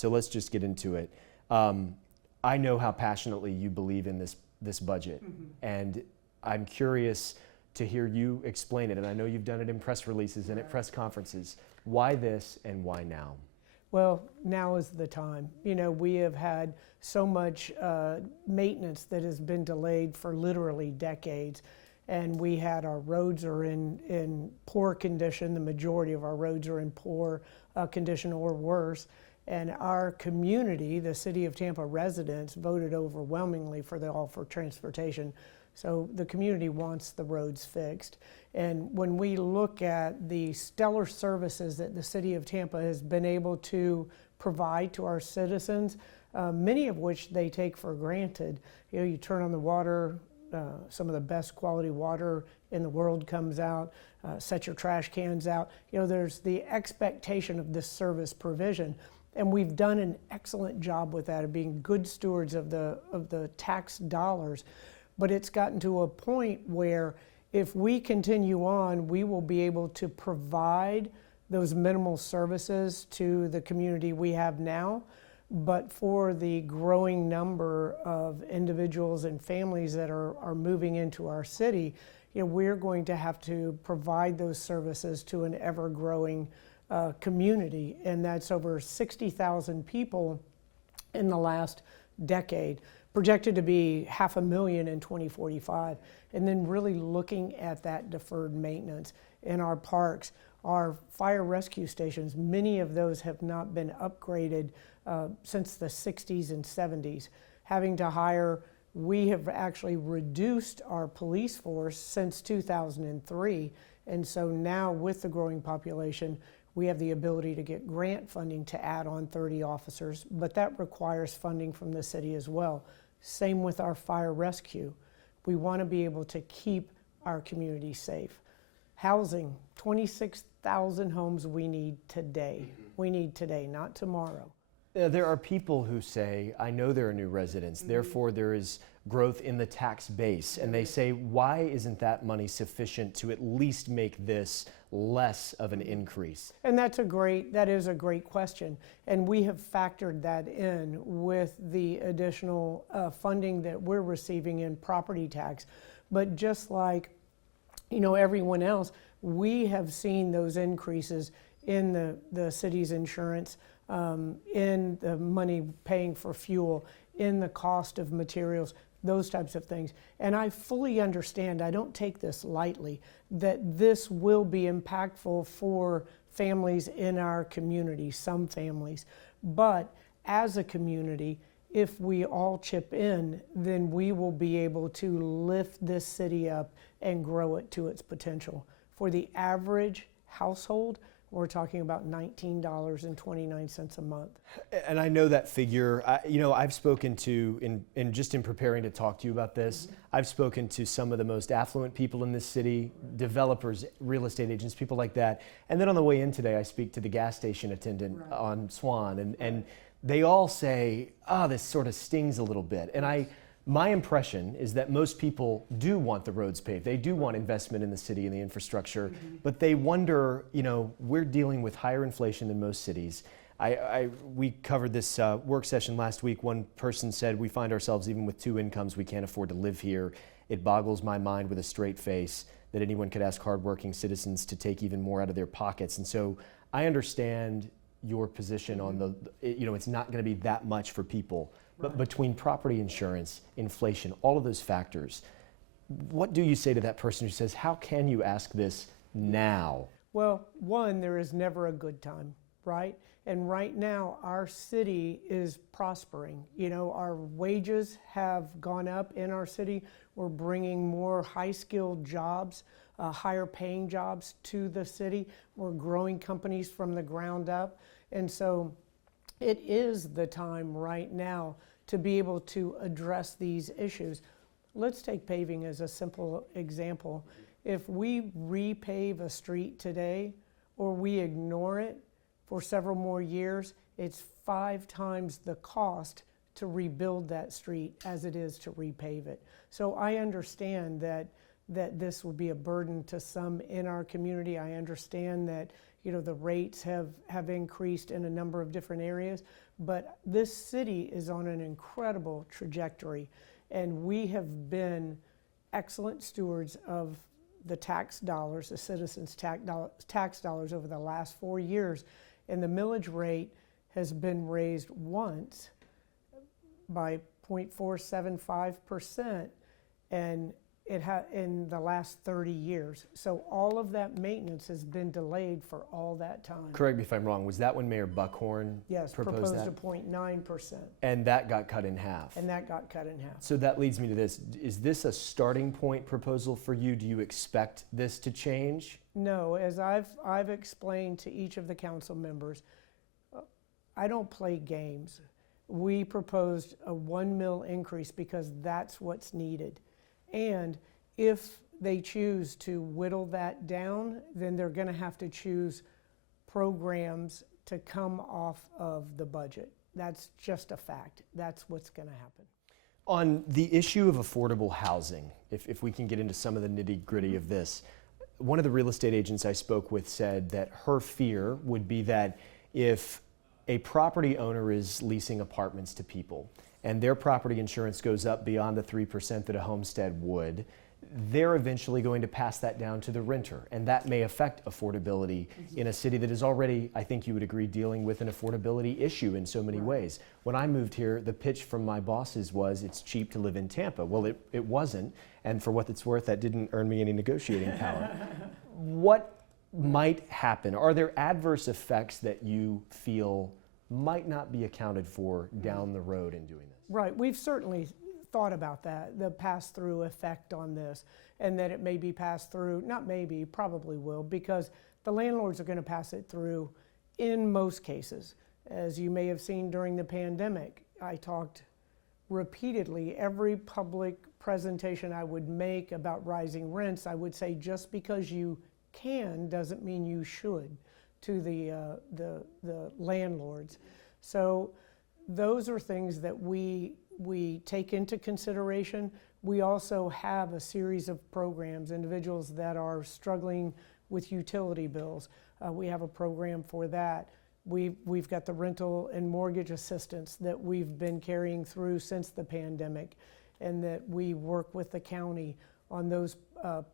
so let's just get into it. I know how passionately you believe in this budget, and I'm curious to hear you explain it. And I know you've done it in press releases and at press conferences. Why this and why now? Well, now is the time. You know, we have had so much maintenance that has been delayed for literally decades. And we had our roads are in poor condition. The majority of our roads are in poor condition or worse. And our community, the City of Tampa residents, voted overwhelmingly for the All for Transportation. So the community wants the roads fixed. And when we look at the stellar services that the City of Tampa has been able to provide to our citizens, many of which they take for granted. You know, you turn on the water, some of the best quality water in the world comes out, set your trash cans out. You know, there's the expectation of this service provision. And we've done an excellent job with that, of being good stewards of the tax dollars. But it's gotten to a point where if we continue on, we will be able to provide those minimal services to the community we have now. But for the growing number of individuals and families that are moving into our city, you know, we're going to have to provide those services to an ever-growing community. And that's over 60,000 people in the last decade, projected to be 500,000 in 2045. And then really looking at that deferred maintenance in our parks, our fire rescue stations, many of those have not been upgraded since the 60s and 70s. Having to hire, we have actually reduced our police force since 2003. And so now with the growing population, we have the ability to get grant funding to add on 30 officers, but that requires funding from the city as well. Same with our fire rescue. We want to be able to keep our community safe. Housing, 26,000 homes we need today. We need today, not tomorrow. There are people who say, I know there are new residents, therefore there is growth in the tax base. And they say, why isn't that money sufficient to at least make this less of an increase? And that is a great question. And we have factored that in with the additional funding that we're receiving in property tax. But just like, you know, everyone else, we have seen those increases in the city's insurance, in the money paying for fuel, in the cost of materials, those types of things. And I fully understand, I don't take this lightly, that this will be impactful for families in our community, some families. But as a community, if we all chip in, then we will be able to lift this city up and grow it to its potential. For the average household, we're talking about $19.29 a month. And I know that figure. You know, I've spoken to, in preparing to talk to you about this, I've spoken to some of the most affluent people in this city, developers, real estate agents, people like that. And then on the way in today, I speak to the gas station attendant on Swan, and they all say, this sort of stings a little bit. And my impression is that most people do want the roads paved. They do want investment in the city and the infrastructure, but they wonder, you know, we're dealing with higher inflation than most cities. We covered this work session last week. One person said, we find ourselves, even with two incomes, we can't afford to live here. It boggles my mind with a straight face that anyone could ask hardworking citizens to take even more out of their pockets. And so I understand your position on you know, it's not going to be that much for people. But between property insurance, inflation, all of those factors, what do you say to that person who says, how can you ask this now? Well, one, there is never a good time, right? And right now, our city is prospering. You know, our wages have gone up in our city. We're bringing more high-skilled jobs, higher paying jobs to the city. We're growing companies from the ground up. And so it is the time right now to be able to address these issues. Let's take paving as a simple example. If we repave a street today or we ignore it for several more years, it's 5 times the cost to rebuild that street as it is to repave it. So I understand that this will be a burden to some in our community. I understand that, you know, the rates have increased in a number of different areas, But this city is on an incredible trajectory, and we have been excellent stewards of the tax dollars, the citizens' tax dollars over the last 4 years. And the millage rate has been raised once by 0.475%, and in the last 30 years. So all of that maintenance has been delayed for all that time. Correct me if I'm wrong. Was that when Mayor Buckhorn Yes, proposed that? a 0.9%, And that got cut in half. and that got cut in half. So that leads me to this. Is this a starting point proposal for you? Do you expect this to change? No, as I've explained to each of the council members, I don't play games. We proposed a 1 mil increase because that's what's needed. And if they choose to whittle that down, then they're going to have to choose programs to come off of the budget. That's just a fact. That's what's going to happen. On the issue of affordable housing, if we can get into some of the nitty-gritty of this, one of the real estate agents I spoke with said that her fear would be that if a property owner is leasing apartments to people and their property insurance goes up beyond the 3% that a homestead would, they're eventually going to pass that down to the renter. And that may affect affordability in a city that is already, I think you would agree, dealing with an affordability issue in so many ways. When I moved here, the pitch from my bosses was it's cheap to live in Tampa. Well, it wasn't. And for what it's worth, that didn't earn me any negotiating power. What might happen? Are there adverse effects that you feel might not be accounted for down the road in doing this? Right, we've certainly thought about that, the pass-through effect on this, and that it may be passed through, not maybe, probably will, because the landlords are going to pass it through in most cases. As you may have seen during the pandemic, I talked repeatedly, every public presentation I would make about rising rents, I would say just because you can doesn't mean you should to the landlords. So those are things that we take into consideration. We also have a series of programs, individuals that are struggling with utility bills. We have a program for that. We've got the rental and mortgage assistance that we've been carrying through since the pandemic, and that we work with the county on those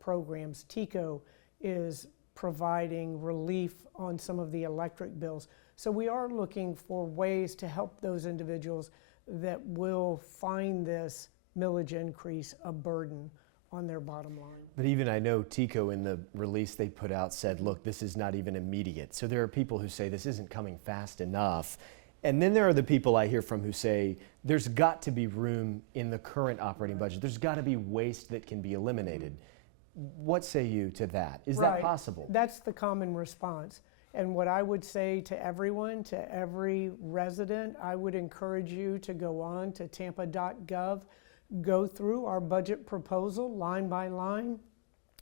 programs. TICO is providing relief on some of the electric bills. So we are looking for ways to help those individuals that will find this millage increase a burden on their bottom line. But even I know TICO in the release they put out said, look, this is not even immediate. So there are people who say this isn't coming fast enough. And then there are the people I hear from who say there's got to be room in the current operating budget. There's got to be waste that can be eliminated. What say you to that? Is that possible? That's the common response. And what I would say to everyone, to every resident, I would encourage you to go on to tampa.gov, go through our budget proposal line by line,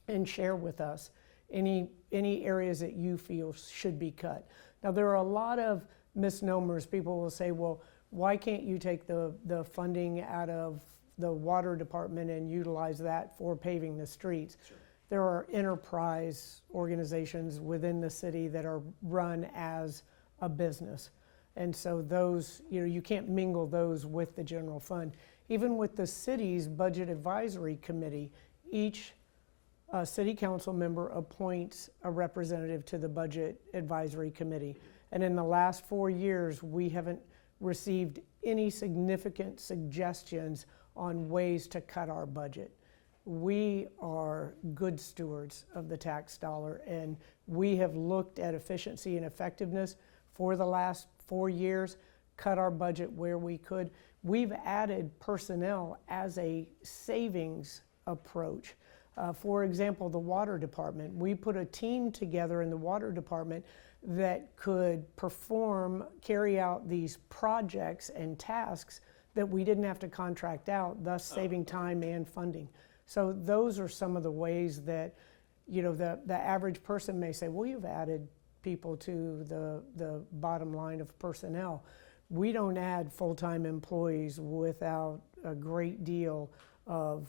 and share with us any areas that you feel should be cut. Now, there are a lot of misnomers. People will say, well, why can't you take the funding out of the water department and utilize that for paving the streets? Sure. There are enterprise organizations within the city that are run as a business. And so those, you can't mingle those with the general fund. Even with the city's budget advisory committee, each city council member appoints a representative to the budget advisory committee. And in the last 4 years, we haven't received any significant suggestions on ways to cut our budget. We are good stewards of the tax dollar, and we have looked at efficiency and effectiveness for the last 4 years, cut our budget where we could. We've added personnel as a savings approach. For example, the water department. We put a team together in the water department that could carry out these projects and tasks that we didn't have to contract out, thus saving time and funding. So those are some of the ways that, the average person may say, well, you've added people to the bottom line of personnel. We don't add full-time employees without a great deal of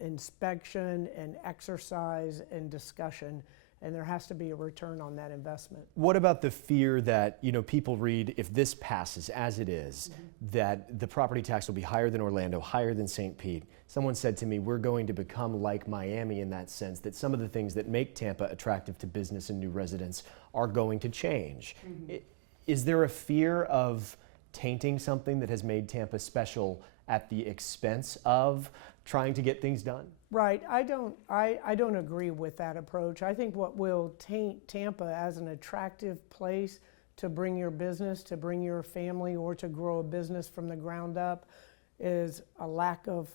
inspection and exercise and discussion. and there has to be a return on that investment. What about the fear that, people read, if this passes as it is, that the property tax will be higher than Orlando, higher than St. Pete? Someone said to me, we're going to become like Miami in that sense, that some of the things that make Tampa attractive to business and new residents are going to change. Is there a fear of tainting something that has made Tampa special at the expense of trying to get things done? Right. I don't agree with that approach. I think what will taint Tampa as an attractive place to bring your business, to bring your family, or to grow a business from the ground up is a lack of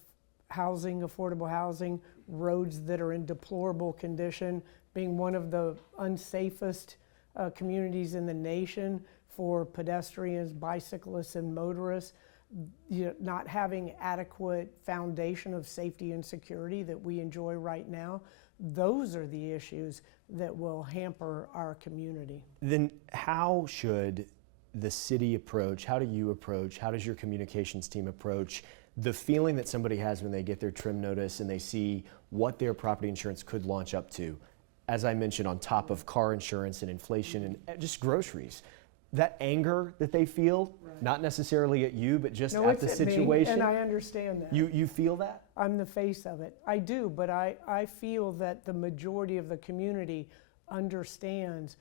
housing, affordable housing, roads that are in deplorable condition, being one of the unsafest communities in the nation for pedestrians, bicyclists, and motorists. Not having adequate foundation of safety and security that we enjoy right now. Those are the issues that will hamper our community. Then how should the city approach, how do you approach, how does your communications team approach the feeling that somebody has when they get their trim notice and they see what their property insurance could launch up to, as I mentioned, on top of car insurance and inflation and just groceries? That anger that they feel, not necessarily at you, but just at the situation. Me, and I understand that. You feel that? I'm the face of it. I do, but I feel that the majority of the community understands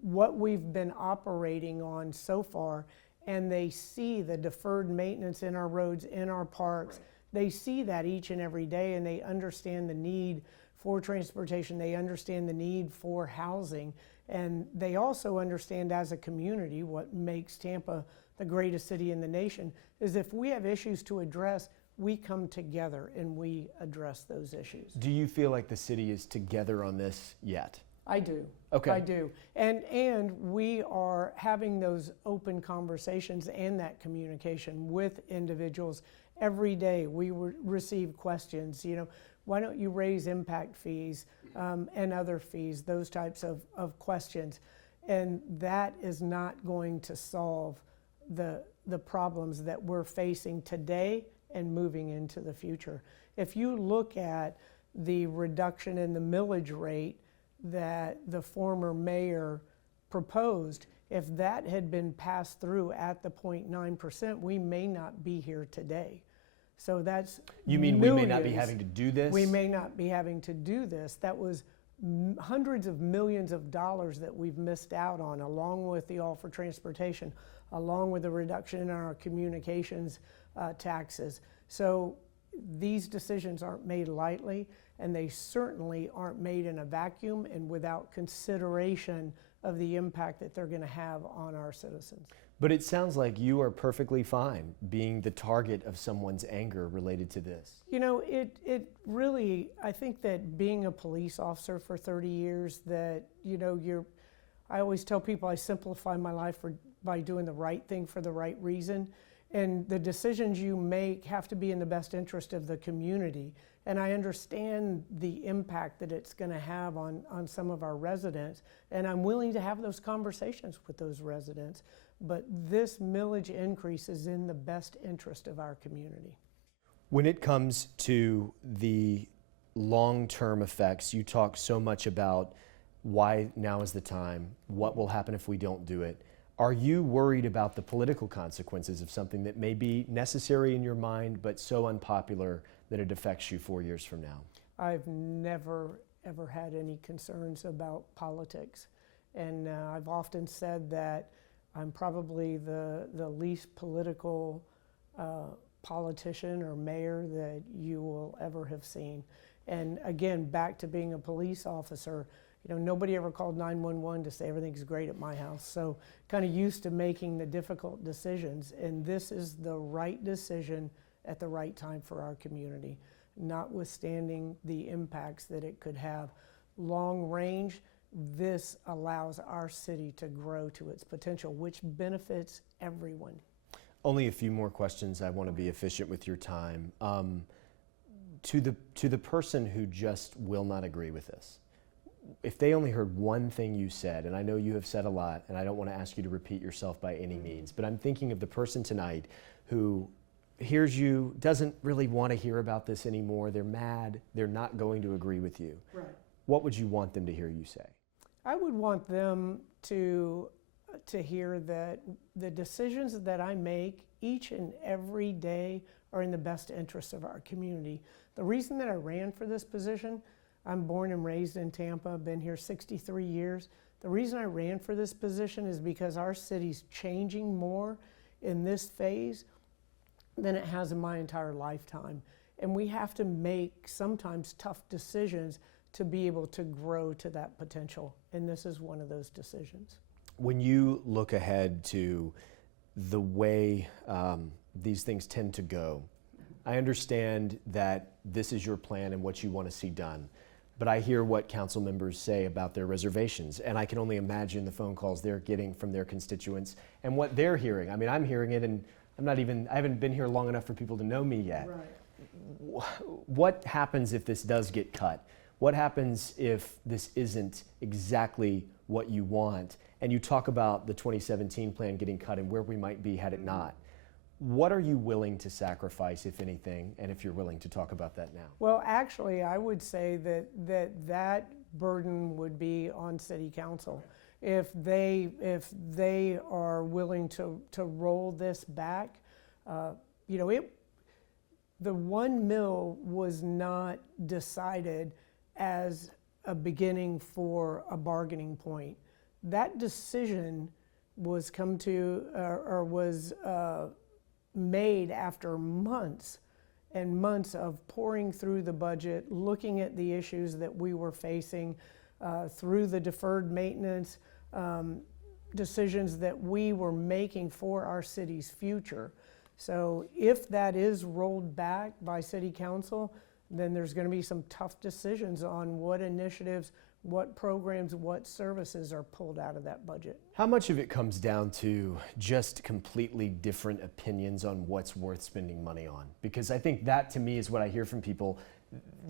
what we've been operating on so far, and they see the deferred maintenance in our roads, in our parks. They see that each and every day, and they understand the need for transportation. They understand the need for housing. And they also understand as a community what makes Tampa the greatest city in the nation is if we have issues to address, we come together and we address those issues. Do you feel like the city is together on this yet? I do. Okay. I do. And we are having those open conversations and that communication with individuals. Every day we receive questions, why don't you raise impact fees and other fees, those types of questions. And that is not going to solve the problems that we're facing today and moving into the future. If you look at the reduction in the millage rate that the former mayor proposed, if that had been passed through at the 0.9%, we may not be here today. So that's You mean millions. we may not be having to do this? We may not be having to do this. That was hundreds of millions of dollars that we've missed out on, along with the All for Transportation, along with the reduction in our communications taxes. So these decisions aren't made lightly, and they certainly aren't made in a vacuum and without consideration of the impact that they're going to have on our citizens. But it sounds like you are perfectly fine being the target of someone's anger related to this. It really, I think that being a police officer for 30 years, that, I always tell people I simplify my life by doing the right thing for the right reason. And the decisions you make have to be in the best interest of the community. And I understand the impact that it's going to have on some of our residents. And I'm willing to have those conversations with those residents. But this millage increase is in the best interest of our community. When it comes to the long-term effects, you talk so much about why now is the time, what will happen if we don't do it. Are you worried about the political consequences of something that may be necessary in your mind but so unpopular that it affects you 4 years from now? I've never, ever had any concerns about politics. And I've often said that I'm probably the least political politician or mayor that you will ever have seen. And again, back to being a police officer, nobody ever called 911 to say everything's great at my house. So kind of used to making the difficult decisions. And this is the right decision at the right time for our community, notwithstanding the impacts that it could have. Long range, this allows our city to grow to its potential, which benefits everyone. Only a few more questions. I want to be efficient with your time. To the person who just will not agree with this, if they only heard one thing you said, and I know you have said a lot, and I don't want to ask you to repeat yourself by any means, but I'm thinking of the person tonight who hears you, doesn't really want to hear about this anymore, they're mad, they're not going to agree with you. Right. what would you want them to hear you say? I would want them to hear that the decisions that I make each and every day are in the best interest of our community. The reason that I ran for this position, I'm born and raised in Tampa, been here 63 years. The reason I ran for this position is because our city's changing more in this phase than it has in my entire lifetime. And we have to make sometimes tough decisions to be able to grow to that potential. And this is one of those decisions. When you look ahead to the way these things tend to go, I understand that this is your plan and what you want to see done. But I hear what council members say about their reservations, and I can only imagine the phone calls they're getting from their constituents and what they're hearing. I mean, I'm hearing it, and I haven't been here long enough for people to know me yet. Right. What happens if this does get cut? What happens if this isn't exactly what you want? And you talk about the 2017 plan getting cut and where we might be had it not. What are you willing to sacrifice, if anything, and if you're willing to talk about that now? Well, actually, I would say that burden would be on City Council. If they are willing to roll this back, the 1 mil was not decided as a beginning for a bargaining point. That decision was made after months and months of pouring through the budget, looking at the issues that we were facing through the deferred maintenance decisions that we were making for our city's future. So if that is rolled back by City Council, then there's going to be some tough decisions on what initiatives, what programs, what services are pulled out of that budget. How much of it comes down to just completely different opinions on what's worth spending money on? Because I think that, to me, is what I hear from people.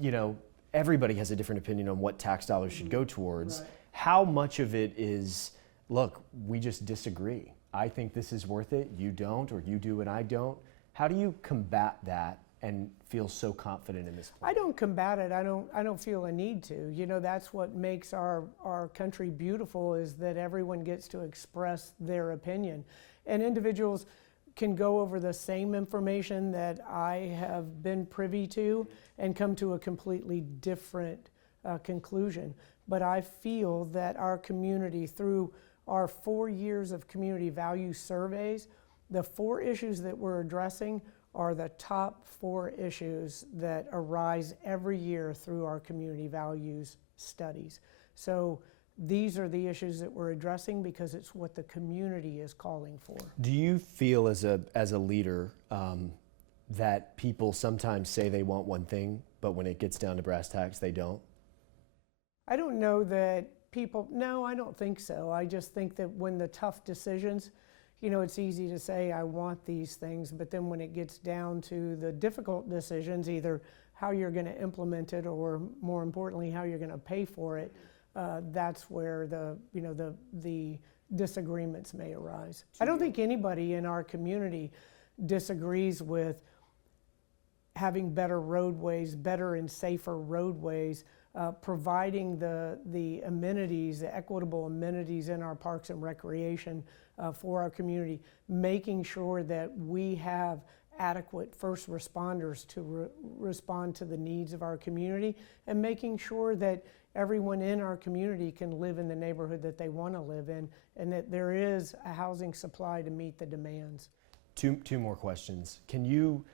You know, everybody has a different opinion on what tax dollars should go towards. Right. How much of it is, look, we just disagree. I think this is worth it, you don't, or you do and I don't. How do you combat that and feel so confident in this plan? I don't combat it. I don't feel a need to. You know, that's what makes our country beautiful, is that everyone gets to express their opinion. And individuals can go over the same information that I have been privy to and come to a completely different conclusion. But I feel that our community, through our 4 years of community value surveys, the 4 issues that we're addressing are the top 4 issues that arise every year through our community values studies. So these are the issues that we're addressing because it's what the community is calling for. Do you feel as a leader that people sometimes say they want one thing, but when it gets down to brass tacks, they don't? I don't know that no, I don't think so. I just think that when the tough decisions, you know, it's easy to say I want these things, but then when it gets down to the difficult decisions, either how you're going to implement it or, more importantly, how you're going to pay for it, that's where the disagreements may arise. I don't think anybody in our community disagrees with having better roadways, better and safer roadways, providing the amenities, the equitable amenities in our parks and recreation for our community, making sure that we have adequate first responders to respond to the needs of our community, and making sure that everyone in our community can live in the neighborhood that they want to live in, and that there is a housing supply to meet the demands. Two more questions. Can you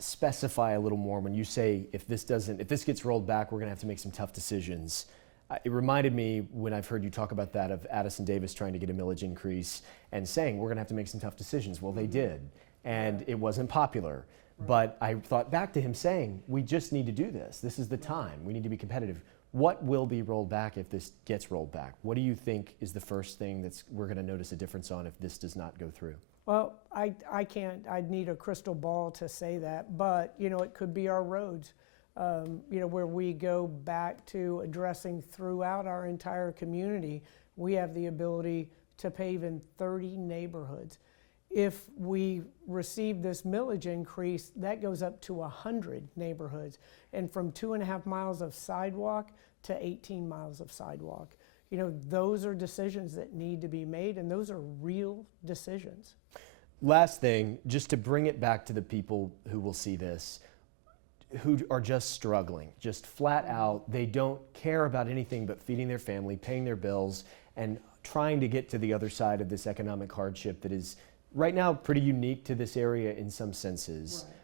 specify a little more when you say if this gets rolled back, we're going to have to make some tough decisions? It reminded me, when I've heard you talk about that, of Addison Davis trying to get a millage increase and saying we're going to have to make some tough decisions. Well, they did, and it wasn't popular. But I thought back to him saying, we just need to do this. This is the time. We need to be competitive. What will be rolled back if this gets rolled back? What do you think is the first thing we're going to notice a difference on if this does not go through? Well, I can't, I'd need a crystal ball to say that, but, you know, it could be our roads, where we go back to addressing throughout our entire community. We have the ability to pave in 30 neighborhoods. If we receive this millage increase, that goes up to 100 neighborhoods. And from 2.5 miles of sidewalk to 18 miles of sidewalk. You know, those are decisions that need to be made, and those are real decisions. Last thing, just to bring it back to the people who will see this, who are just struggling, just flat out, they don't care about anything but feeding their family, paying their bills, and trying to get to the other side of this economic hardship that is right now pretty unique to this area in some senses. Right.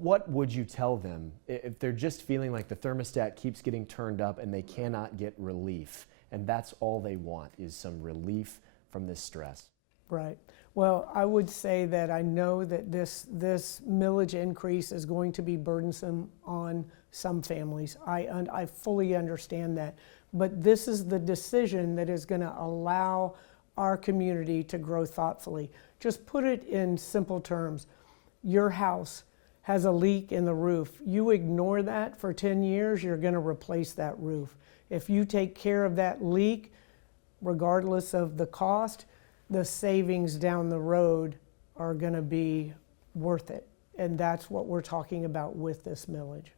What would you tell them if they're just feeling like the thermostat keeps getting turned up and they cannot get relief, and that's all they want is some relief from this stress? Right. Well, I would say that I know that this millage increase is going to be burdensome on some families. I fully understand that. But this is the decision that is going to allow our community to grow thoughtfully. Just put it in simple terms. Your house has a leak in the roof. You ignore that for 10 years, you're going to replace that roof. If you take care of that leak, regardless of the cost, the savings down the road are going to be worth it. And that's what we're talking about with this millage.